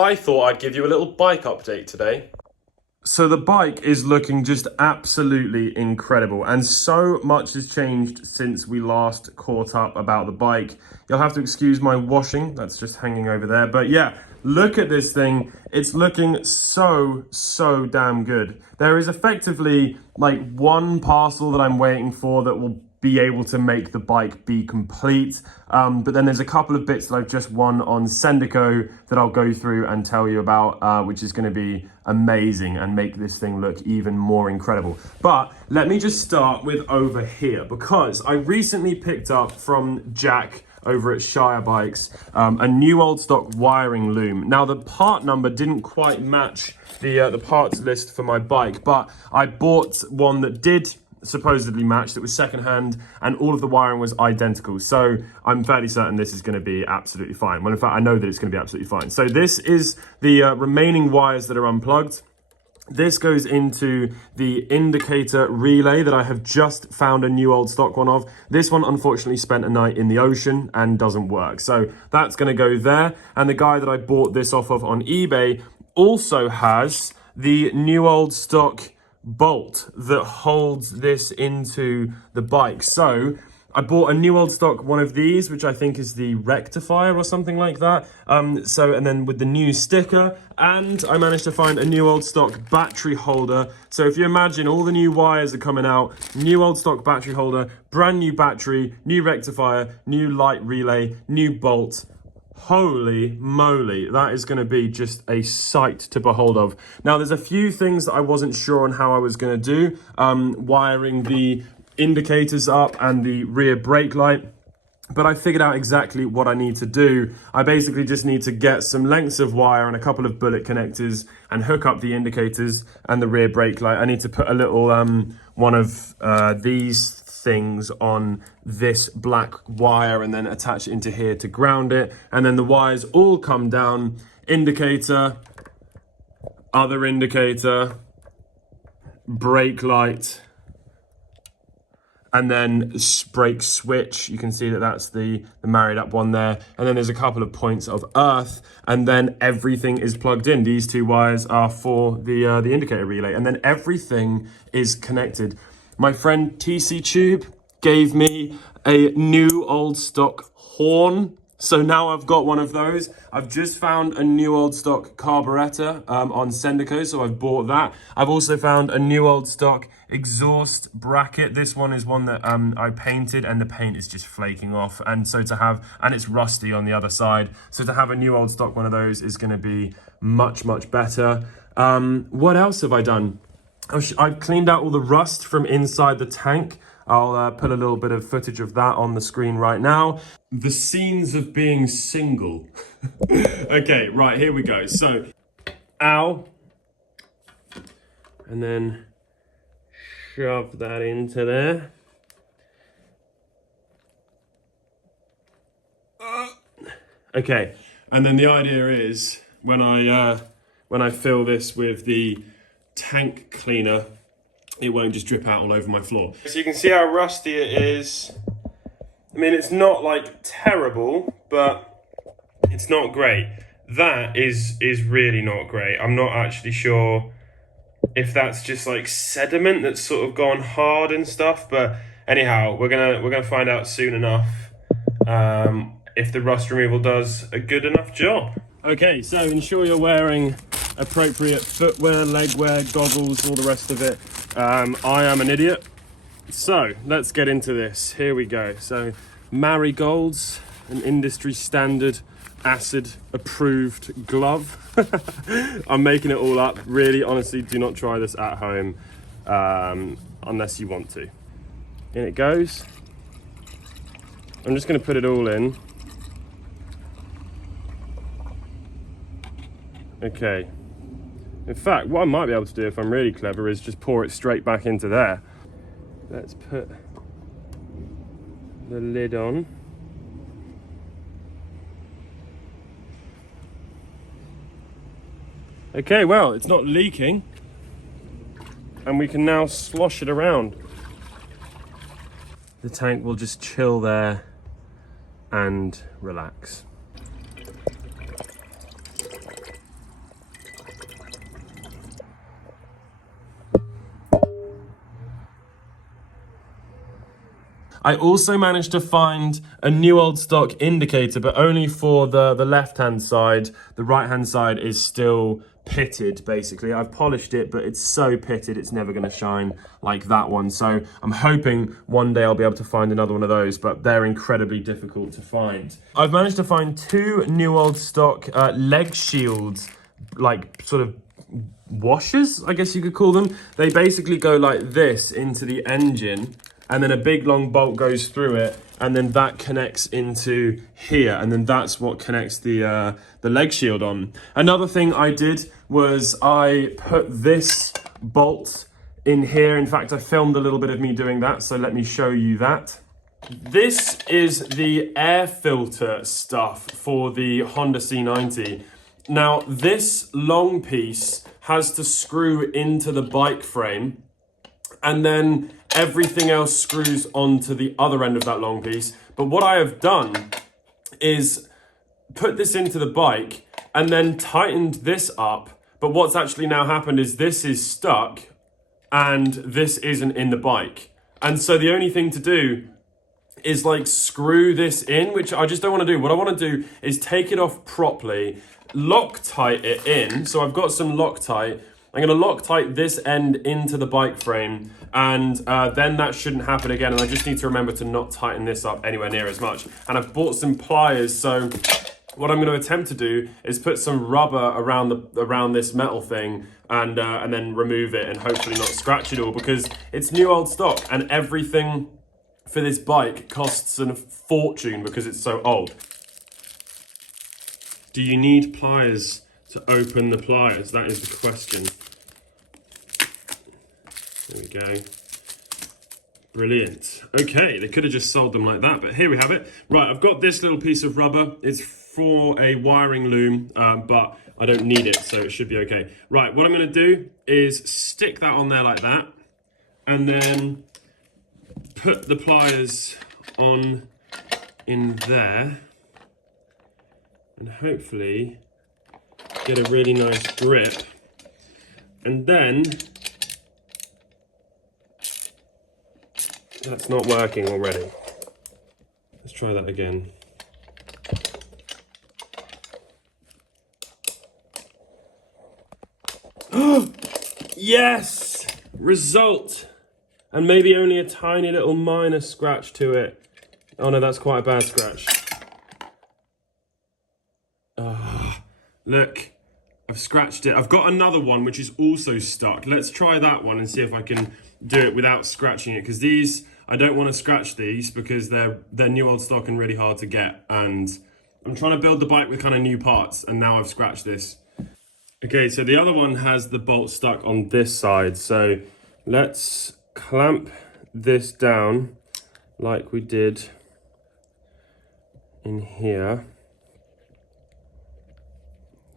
I thought I'd give you a little bike update today. So the bike is looking just absolutely incredible, and so much has changed since we last caught up about the bike. You'll have to excuse my washing, that's just hanging over there. But yeah, look at this thing. It's looking so damn good. There is effectively like one parcel that I'm waiting for that will be able to make the bike be complete. But then there's a couple of bits that I've just won on Sendico that I'll go through and tell you about, which is gonna be amazing and make this thing look even more incredible. But let me just start with over here, because I recently picked up from Jack over at Shire Bikes, a new old stock wiring loom. Now the part number didn't quite match the parts list for my bike, but I bought one that did supposedly matched. It was secondhand, and all of the wiring was identical. So I'm fairly certain this is going to be absolutely fine. Well, in fact, I know that it's going to be absolutely fine. So this is the remaining wires that are unplugged. This goes into the indicator relay that I have just found a new old stock one of. This one unfortunately spent a night in the ocean and doesn't work. So that's going to go there. And the guy that I bought this off of on eBay also has the new old stock bolt that holds this into the bike. So I bought a new old stock one of these, which I think is the rectifier or something like that. And then with the new sticker, and I managed to find a new old stock battery holder. So if you imagine all the new wires are coming out, new old stock battery holder, brand new battery, new rectifier, new light relay, new bolt. Holy moly, that is going to be just a sight to behold of. Now, there's a few things that I wasn't sure on how I was going to do. Wiring the indicators up and the rear brake light. But I figured out exactly what I need to do. I basically just need to get some lengths of wire and a couple of bullet connectors and hook up the indicators and the rear brake light. I need to put a little one of these things on this black wire and then attach it into here to ground it. And then the wires all come down, indicator, other indicator, brake light, and then brake switch. You can see that that's the married up one there. And then there's a couple of points of earth, and then everything is plugged in. These two wires are for the indicator relay, and then everything is connected. My friend TC Tube gave me a new old stock horn. So now I've got one of those. I've just found a new old stock carburetor on Sendico, so I've bought that. I've also found a new old stock exhaust bracket. This one is one that I painted, and the paint is just flaking off. And so and it's rusty on the other side. So to have a new old stock one of those is gonna be much better. What else have I done? I've cleaned out all the rust from inside the tank. I'll put a little bit of footage of that on the screen right now. The scenes of being single. Okay, right, here we go. So, ow. And then shove that into there. Okay, and then the idea is when I fill this with the tank cleaner, it won't just drip out all over my floor. So you can see how rusty it is. I mean, it's not like terrible, but it's not great. That is really not great. I'm not actually sure if that's just like sediment that's sort of gone hard and stuff, but anyhow, we're gonna find out soon enough if the rust removal does a good enough job. Okay, so ensure you're wearing appropriate footwear, legwear, goggles, all the rest of it. I am an idiot. So let's get into this. Here we go. So Marigolds, an industry standard acid approved glove. I'm making it all up. Really, honestly, do not try this at home unless you want to. In it goes. I'm just going to put it all in. Okay. In fact, what I might be able to do if I'm really clever is just pour it straight back into there. Let's put the lid on. Okay, well, it's not leaking, and we can now slosh it around. The tank will just chill there and relax. I also managed to find a new old stock indicator, but only for the left-hand side. The right-hand side is still pitted, basically. I've polished it, but it's so pitted, it's never going to shine like that one. So I'm hoping one day I'll be able to find another one of those, but they're incredibly difficult to find. I've managed to find 2 new old stock leg shields, like sort of washers, I guess you could call them. They basically go like this into the engine, and then a big long bolt goes through it, and then that connects into here, and then that's what connects the leg shield on. Another thing I did was I put this bolt in here. In fact, I filmed a little bit of me doing that, so let me show you that. This is the air filter stuff for the Honda C90. Now, this long piece has to screw into the bike frame, and then everything else screws onto the other end of that long piece. But what I have done is put this into the bike and then tightened this up. But what's actually now happened is this is stuck and this isn't in the bike. And so the only thing to do is like screw this in, which I just don't want to do. What I want to do is take it off properly, Loctite it in. So I've got some Loctite. I'm going to Loctite this end into the bike frame, and then that shouldn't happen again. And I just need to remember to not tighten this up anywhere near as much. And I've bought some pliers, so what I'm going to attempt to do is put some rubber around this metal thing, and then remove it and hopefully not scratch it all, because it's new old stock and everything for this bike costs a fortune because it's so old. Do you need pliers to open the pliers? That is the question. There we go. Brilliant. Okay, they could have just sold them like that, but here we have it. Right, I've got this little piece of rubber. It's for a wiring loom, but I don't need it, so it should be okay. Right, what I'm going to do is stick that on there like that, and then put the pliers on in there, and hopefully get a really nice grip. And then that's not working already. Let's try that again. Yes! Result! And maybe only a tiny little minor scratch to it. Oh no, that's quite a bad scratch. Look, I've scratched it. I've got another one which is also stuck. Let's try that one and see if I can do it without scratching it, because these, I don't want to scratch these because they're new old stock and really hard to get, and I'm trying to build the bike with kind of new parts, and now I've scratched this. Okay, so the other one has the bolt stuck on this side, so let's clamp this down like we did in here.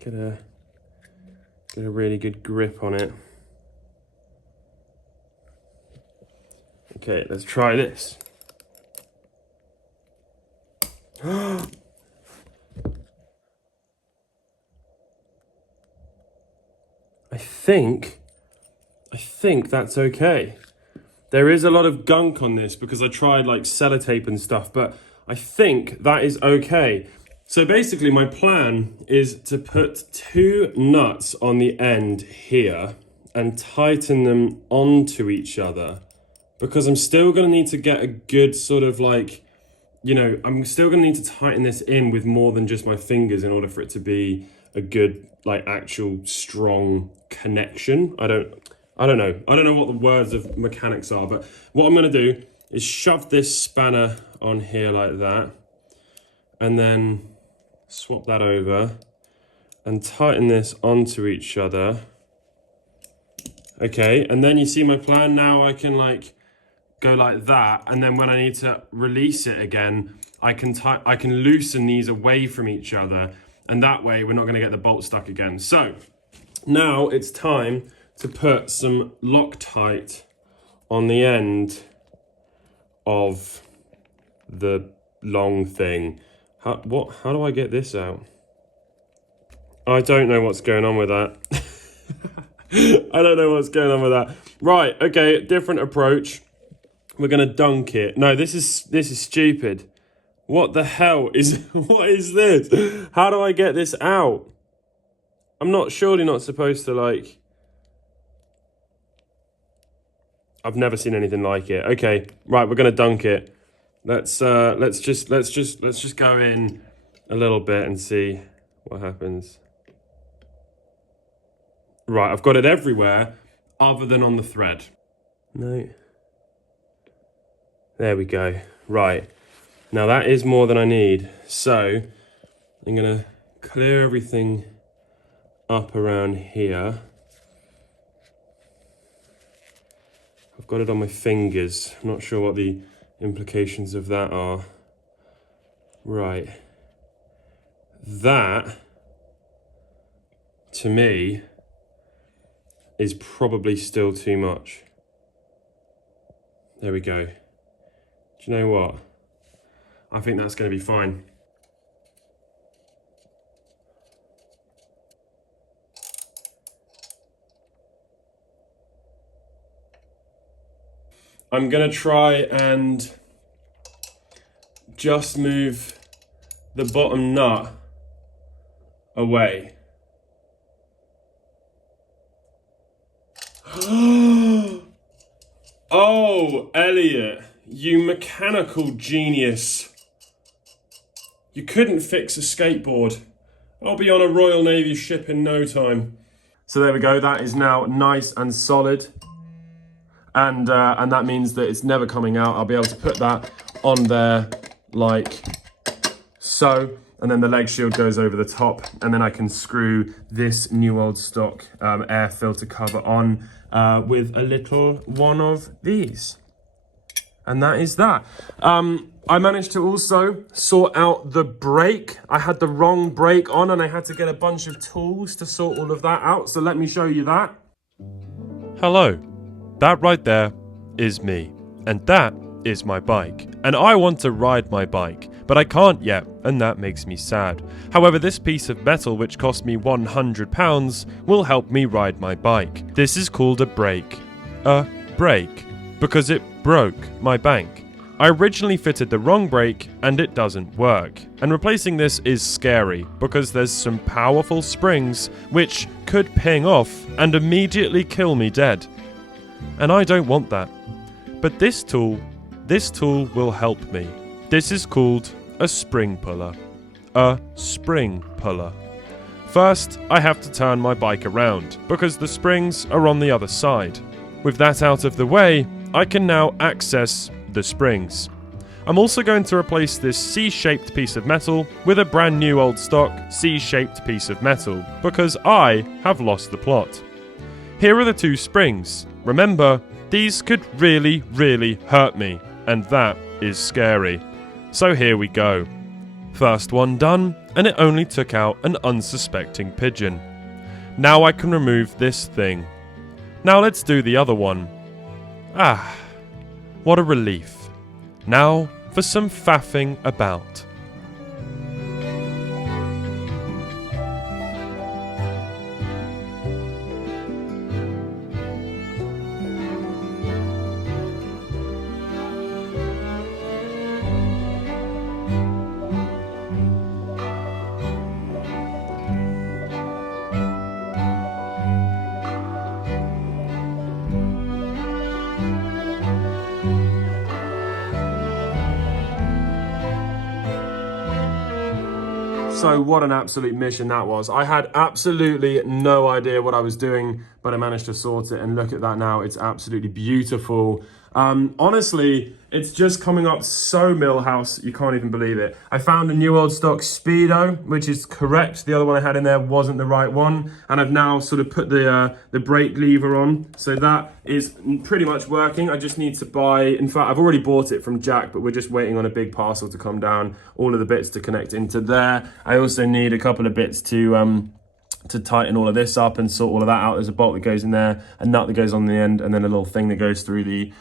Get a really good grip on it. Okay, let's try this. I think that's okay. There is a lot of gunk on this because I tried like sellotape and stuff, but I think that is okay. So basically my plan is to put 2 nuts on the end here and tighten them onto each other, because I'm still going to need to get a good sort of like, you know, I'm still going to need to tighten this in with more than just my fingers in order for it to be a good, like, actual strong connection. I don't know what the words of mechanics are, but what I'm going to do is shove this spanner on here like that, and then swap that over and tighten this onto each other. Okay, and then you see my plan. Now I can like go like that, and then when I need to release it again, I can loosen these away from each other, and that way we're not going to get the bolt stuck again. So now it's time to put some Loctite on the end of the long thing. How do I get this out? I don't know what's going on with that. I don't know what's going on with that. Right, okay, different approach. We're gonna dunk it. No, this is stupid. What the hell is, what is this? How do I get this out? I'm surely not supposed to, like... I've never seen anything like it. Okay, right, we're gonna dunk it. Let's just go in a little bit and see what happens. Right, I've got it everywhere other than on the thread. No. There we go. Right. Now that is more than I need. So I'm gonna clear everything up around here. I've got it on my fingers. I'm not sure what the implications of that are. Right. That, to me, is probably still too much. There we go. Do you know what? I think that's going to be fine. I'm going to try and just move the bottom nut away. Oh, Elliot, you mechanical genius. You couldn't fix a skateboard. I'll be on a Royal Navy ship in no time. So there we go, that is now nice and solid. And that means that it's never coming out. I'll be able to put that on there like so. And then the leg shield goes over the top. And then I can screw this new old stock air filter cover on with a little one of these. And that is that. I managed to also sort out the brake. I had the wrong brake on and I had to get a bunch of tools to sort all of that out. So let me show you that. Hello. That right there is me. And that is my bike. And I want to ride my bike, but I can't yet, and that makes me sad. However, this piece of metal, which cost me £100, will help me ride my bike. This is called a brake. A brake. Because it broke my bank. I originally fitted the wrong brake and it doesn't work. And replacing this is scary because there's some powerful springs which could ping off and immediately kill me dead. And I don't want that. But this tool will help me. This is called a spring puller. A spring puller. First, I have to turn my bike around because the springs are on the other side. With that out of the way, I can now access the springs. I'm also going to replace this C-shaped piece of metal with a brand new old stock C-shaped piece of metal because I have lost the plot. Here are the two springs. Remember, these could really, really hurt me, and that is scary. So here we go. First one done, and it only took out an unsuspecting pigeon. Now I can remove this thing. Now let's do the other one. Ah, what a relief. Now for some faffing about. So what an absolute mission that was. I had absolutely no idea what I was doing, but I managed to sort it, and look at that now. It's absolutely beautiful. Honestly, it's just coming up so Millhouse, you can't even believe it. I found a new old stock Speedo, which is correct. The other one I had in there wasn't the right one. And I've now sort of put the brake lever on. So that is pretty much working. I just need to buy, in fact, I've already bought it from Jack, but we're just waiting on a big parcel to come down. All of the bits to connect into there. I also need a couple of bits to tighten all of this up and sort all of that out. There's a bolt that goes in there, a nut that goes on the end, and then a little thing that goes through the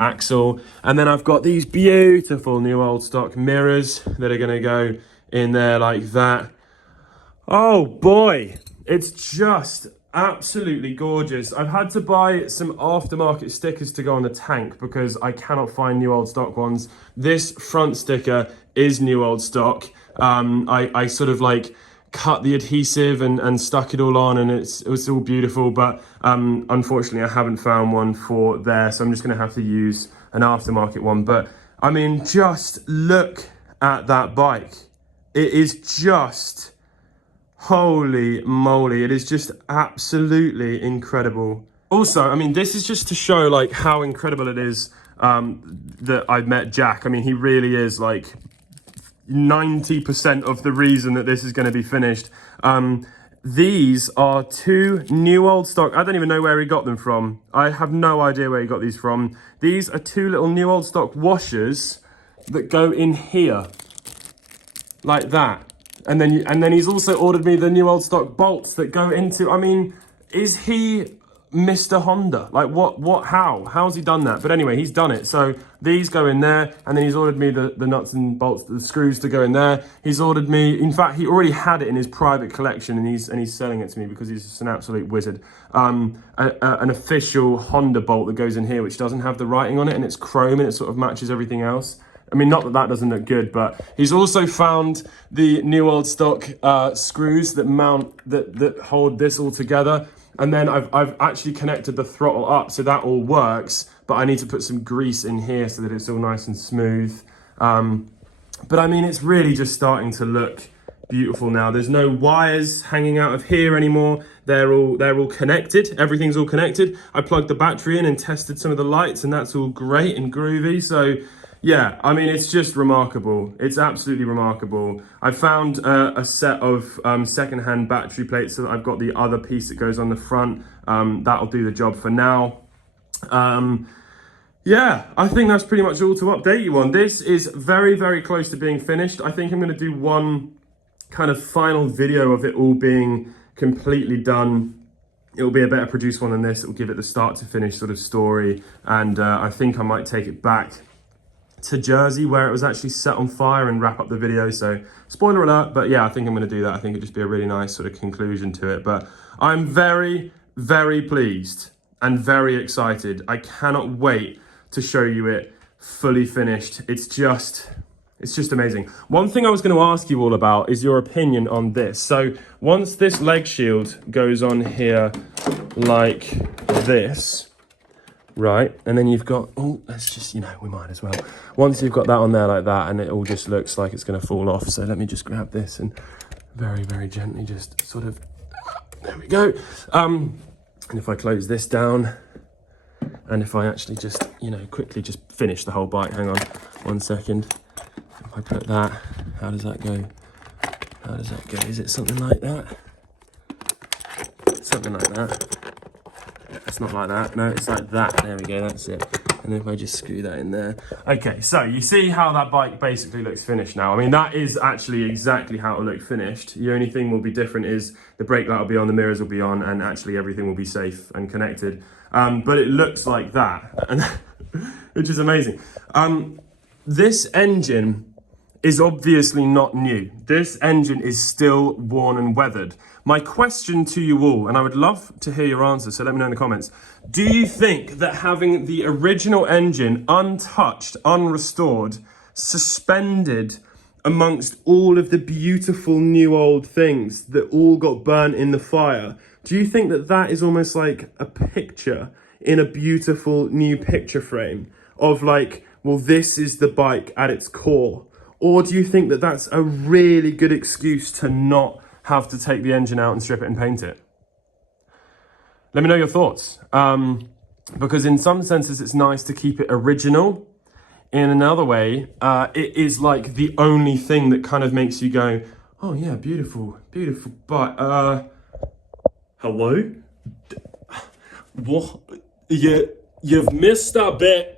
axle. And then I've got these beautiful new old stock mirrors that are gonna go in there like that. Oh boy, it's just Absolutely gorgeous. I've had to buy some aftermarket stickers to go on the tank because I cannot find new old stock ones. This front sticker is new old stock. I sort of like cut the adhesive and stuck it all on, and it was all beautiful, but unfortunately I haven't found one for there, so I'm just gonna have to use an aftermarket one. But I mean, just look at that bike. It is just, holy moly, it is just absolutely incredible. Also, I mean, this is just to show like how incredible it is that I've met Jack. I mean, he really is like 90% of the reason that this is going to be finished. These are two new old stock. I don't even know where he got them from. I have no idea where he got these from. These are two little new old stock washers that go in here like that. And then he's also ordered me the new old stock bolts that go into, I mean, is he Mr. Honda? Like how's he done that? But anyway, he's done it. So these go in there, and then he's ordered me the nuts and bolts, the screws to go in there. He's ordered me, in fact, he already had it in his private collection, and he's selling it to me because he's just an absolute wizard. An official Honda bolt that goes in here, which doesn't have the writing on it, and it's chrome, and it sort of matches everything else. I mean, not that that doesn't look good, but he's also found the new old stock screws that that hold this all together. And then I've actually connected the throttle up, so that all works, but I need to put some grease in here so that it's all nice and smooth. But I mean, it's really just starting to look beautiful now. There's no wires hanging out of here anymore. They're all connected. Everything's all connected. I plugged the battery in and tested some of the lights, and that's all great and groovy. So yeah, I mean, it's just remarkable. It's absolutely remarkable. I found a set of secondhand battery plates, so that I've got the other piece that goes on the front. That'll do the job for now. Yeah, I think that's pretty much all to update you on. This is very, very close to being finished. I think I'm going to do one kind of final video of it all being completely done. It'll be a better produced one than this. It'll give it the start to finish sort of story. And I think I might take it back to Jersey where it was actually set on fire and wrap up the video. So spoiler alert, but yeah, I think I'm going to do that. I think it'd just be a really nice sort of conclusion to it. But I'm very, very pleased and very excited. I cannot wait to show you it fully finished. It's just amazing. One thing I was going to ask you all about is your opinion on this. So once this leg shield goes on here like this, right, and then you've got, oh, let's just, we might as well. Once you've got that on there like that, and it all just looks like it's going to fall off. So let me just grab this and very, very gently just sort of, there we go. And if I close this down, and if I actually just, quickly just finish the whole bike, hang on 1 second. If I put that, how does that go? How does that go? Is it something like that? Something like that. It's not like that. No, it's like that. There we go. That's it. And then if I just screw that in there. Okay, so you see how that bike basically looks finished now. I mean, that is actually exactly how it'll look finished. The only thing will be different is the brake light will be on, the mirrors will be on, and actually everything will be safe and connected. But it looks like that, and which is amazing. This engine is obviously not new. This engine is still worn and weathered. My question to you all, and I would love to hear your answer, so let me know in the comments. Do you think that having the original engine untouched, unrestored, suspended amongst all of the beautiful new old things that all got burnt in the fire, do you think that that is almost like a picture in a beautiful new picture frame of like, well, this is the bike at its core? Or do you think that that's a really good excuse to not have to take the engine out and strip it and paint it? Let me know your thoughts. Because in some senses, it's nice to keep it original. In another way, it is like the only thing that kind of makes you go, oh yeah, beautiful, beautiful. But, hello? What? You've missed a bit.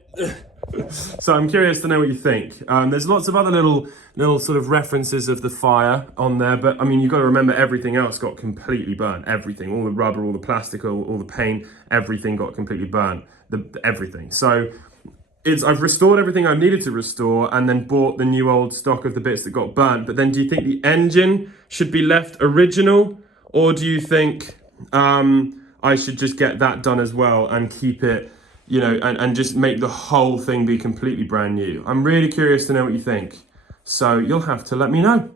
So I'm curious to know what you think. There's lots of other little sort of references of the fire on there, but I mean, you've got to remember everything else got completely burnt. Everything, all the rubber, all the plastic, all the paint, everything got completely burnt. Everything. So I've restored everything I needed to restore, and then bought the new old stock of the bits that got burnt. But then, do you think the engine should be left original, or do you think I should just get that done as well and keep it, and just make the whole thing be completely brand new. I'm really curious to know what you think. So you'll have to let me know.